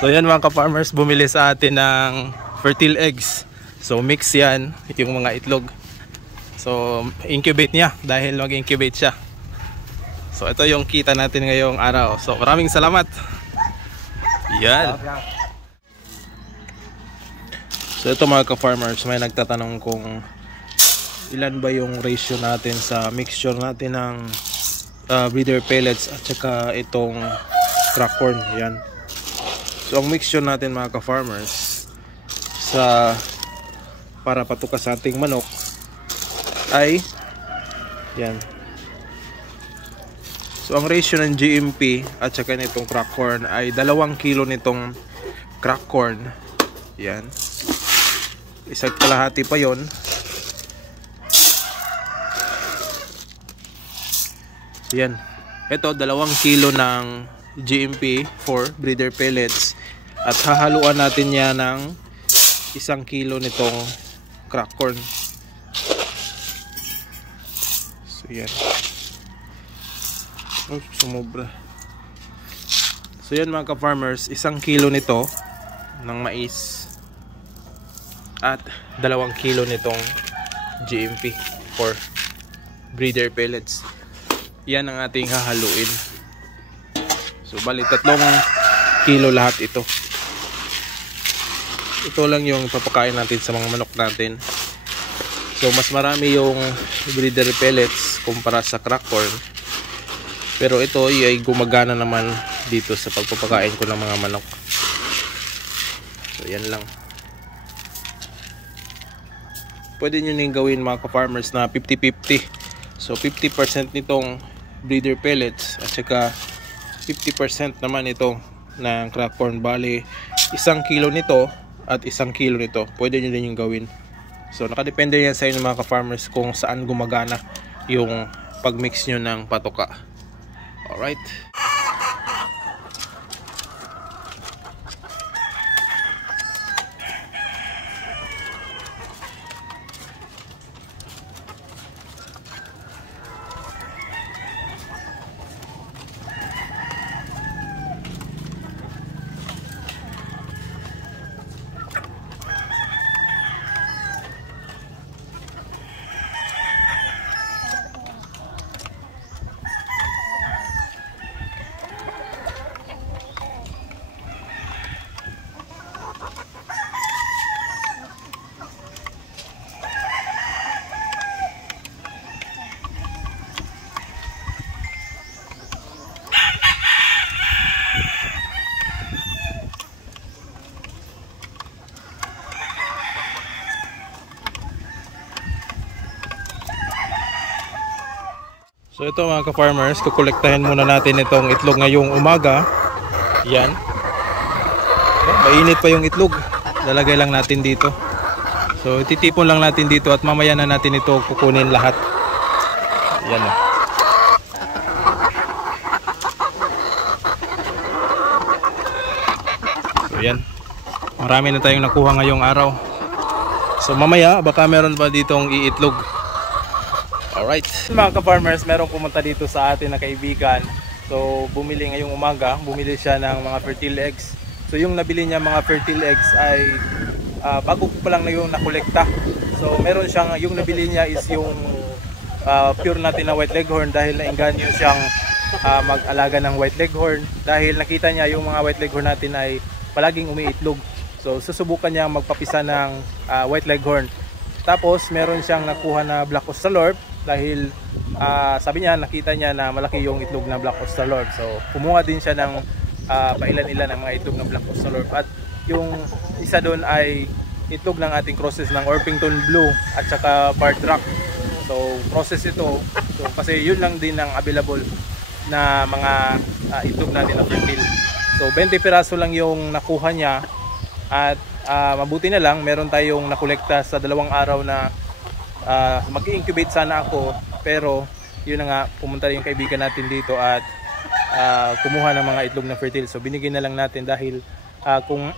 So yan mga ka-farmers, bumili sa atin ng fertile eggs. So mix yan, yung mga itlog. So incubate niya dahil mag-incubate siya. So ito yung kita natin ngayong araw. So maraming salamat. Yan. So ito mga ka-farmers, may nagtatanong kung ilan ba yung ratio natin sa mixture natin ng breeder pellets at saka itong crack corn. Yan. So ang mixture natin mga ka-farmers para patukas sa ating manok ay yan. So ang ratio ng GMP at saka nitong crack corn ay 2 kilo nitong crack corn. Yan. Isang kalahati pa yon. Yan. Ito 2 kilo ng GMP for breeder pellets at hahaluan natin yan ng 1 kilo nitong crack corn. So yan. Oh, sumobra. So yan mga ka-farmers, 1 kilo nito ng mais at 2 kilo nitong GMP for breeder pellets. Yan ang ating hahaluin. So bali 3 kilo lahat ito. Ito lang yung papakain natin sa mga manok natin. So mas marami yung breeder pellets kumpara sa crack corn. Pero ito ay gumagana naman dito sa pagpapakain ko ng mga manok. So yan lang. Pwede nyo nang gawin mga ka-farmers na 50-50. So 50% nitong breeder pellets at saka 50% naman ito ng crack corn. Bali 1 kilo nito at 1 kilo nito. Pwede nyo din yung gawin. So nakadepende yan sa inyo mga ka-farmers kung saan gumagana yung pagmix nyo ng patoka. Alright. So ito mga ka-farmers, kukolektahin muna natin itong itlog ngayong umaga. Yan. Mainit pa yung itlog. Lalagay lang natin dito. So titipon lang natin dito at mamaya na natin ito kukunin lahat. Yan o. So yan. Marami na tayong nakuha ngayong araw. So mamaya baka meron pa ditong iitlog. Alright, mga ka-farmers, merong pumunta dito sa atin na kaibigan. So bumili ngayong umaga, bumili siya ng mga fertile eggs. So yung nabili niya mga fertile eggs ay bago pa lang na yung nakolekta. So meron siyang, yung nabili niya is yung pure natin na white leghorn dahil nainganyo siyang mag-alaga ng white leghorn. Dahil nakita niya yung mga white leghorn natin ay palaging umiitlog. So susubukan niya magpapisa ng white leghorn. Tapos meron siyang nakuha na black australorp dahil sabi niya, nakita niya na malaki yung itlog na black australorp. So kumuha din siya ng pailan-ilan ng mga itlog ng black australorp. At yung isa doon ay itlog ng ating crosses ng Orpington Blue at saka Barred Rock. So process ito. So kasi yun lang din ang available na mga itlog natin na fertile. So 20 piraso lang yung nakuha niya. At mabuti na lang meron tayong nakolekta sa 2 araw na mag-incubate sana ako, pero yun na nga, pumunta yung kaibigan natin dito at kumuha ng mga itlog na fertile. So binigyan na lang natin dahil kung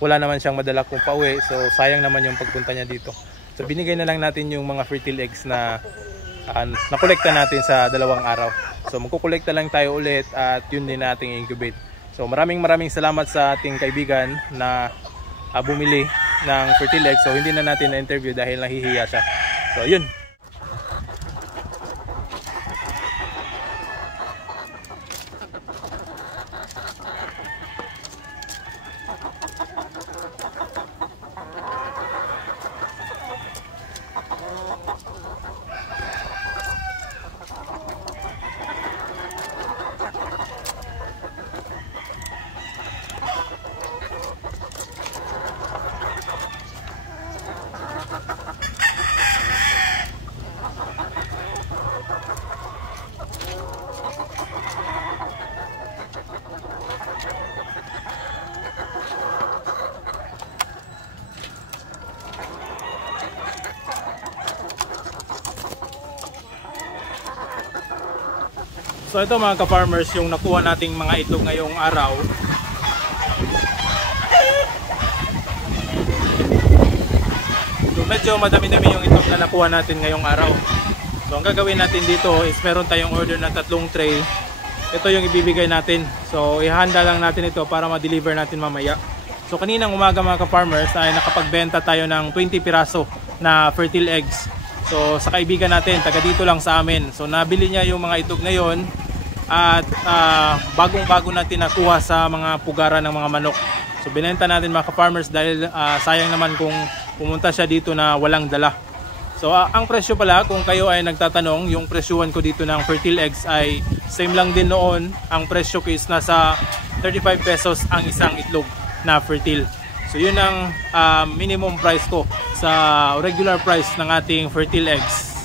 wala naman siyang madala kung pauwi, so sayang naman yung pagpunta niya dito. So binigay na lang natin yung mga fertile eggs na nakolekta natin sa 2 araw. So magkukolekta lang tayo ulit at yun din nating incubate. So maraming salamat sa ating kaibigan na bumili ng fertile egg. So hindi na natin na-interview dahil nahihiya siya. So yun. So ito mga ka-farmers, yung nakuha nating mga itlog ngayong araw. So medyo madami-dami yung itlog na nakuha natin ngayong araw. So ang gagawin natin dito is meron tayong order na 3 tray. Ito yung ibibigay natin. So ihanda lang natin ito para ma-deliver natin mamaya. So kaninang umaga mga ka-farmers ay nakapagbenta tayo ng 20 piraso na fertile eggs. So sa kaibigan natin, taga dito lang sa amin. So nabili niya yung mga itlog na yon at bagong-bago natin nakuha sa mga pugaran ng mga manok. So binenta natin mga ka-farmers dahil sayang naman kung pumunta siya dito na walang dala. So ang presyo pala, kung kayo ay nagtatanong, yung presyuhan ko dito ng fertile eggs ay same lang din noon. Ang presyo ko is nasa 35 pesos ang isang itlog na fertile. So yun ang minimum price ko sa regular price ng ating fertile eggs.